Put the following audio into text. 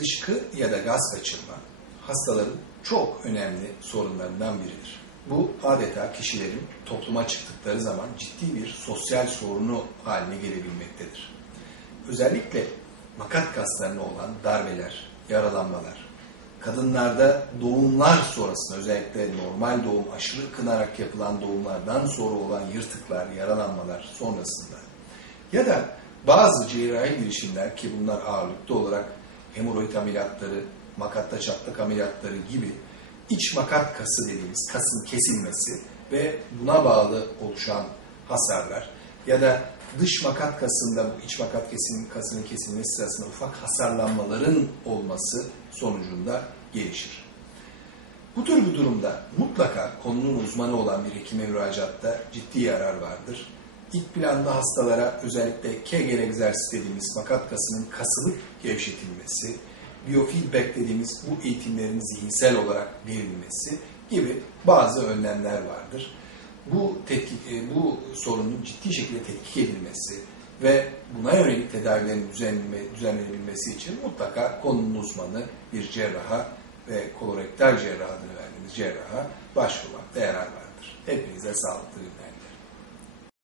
Dışkı ya da gaz kaçırma hastaların çok önemli sorunlarından biridir. Bu adeta kişilerin topluma çıktıkları zaman ciddi bir sosyal sorunu haline gelebilmektedir. Özellikle makat kaslarına olan darbeler, yaralanmalar, kadınlarda doğumlar sonrasında özellikle normal doğum, aşırı kınarak yapılan doğumlardan sonra olan yırtıklar, yaralanmalar sonrasında ya da bazı cerrahi girişimler ki bunlar ağırlıklı olarak hemoroid ameliyatları, makatta çatlak ameliyatları gibi iç makat kası dediğimiz kasın kesilmesi ve buna bağlı oluşan hasarlar ya da dış makat kasında bu iç makat kesim, kasının kesilmesi sırasında ufak hasarlanmaların olması sonucunda gelişir. Bu tür bir durumda mutlaka konunun uzmanı olan bir hekime müracaatta ciddi yarar vardır. İlk planda hastalara özellikle Kegel egzersiz dediğimiz makat kasının kasılıp gevşetilmesi, biofeedback dediğimiz bu eğitimlerin zihinsel olarak verilmesi gibi bazı önlemler vardır. Bu tetkik, e, bu sorunun ciddi şekilde tetkik edilmesi ve buna yönelik tedavilerin düzenlenme, düzenlenebilmesi için mutlaka konunun uzmanı bir cerraha ve kolorektal cerrah adını verdiğimiz cerraha başvurmakta yarar vardır. Hepinize sağlıklı günler.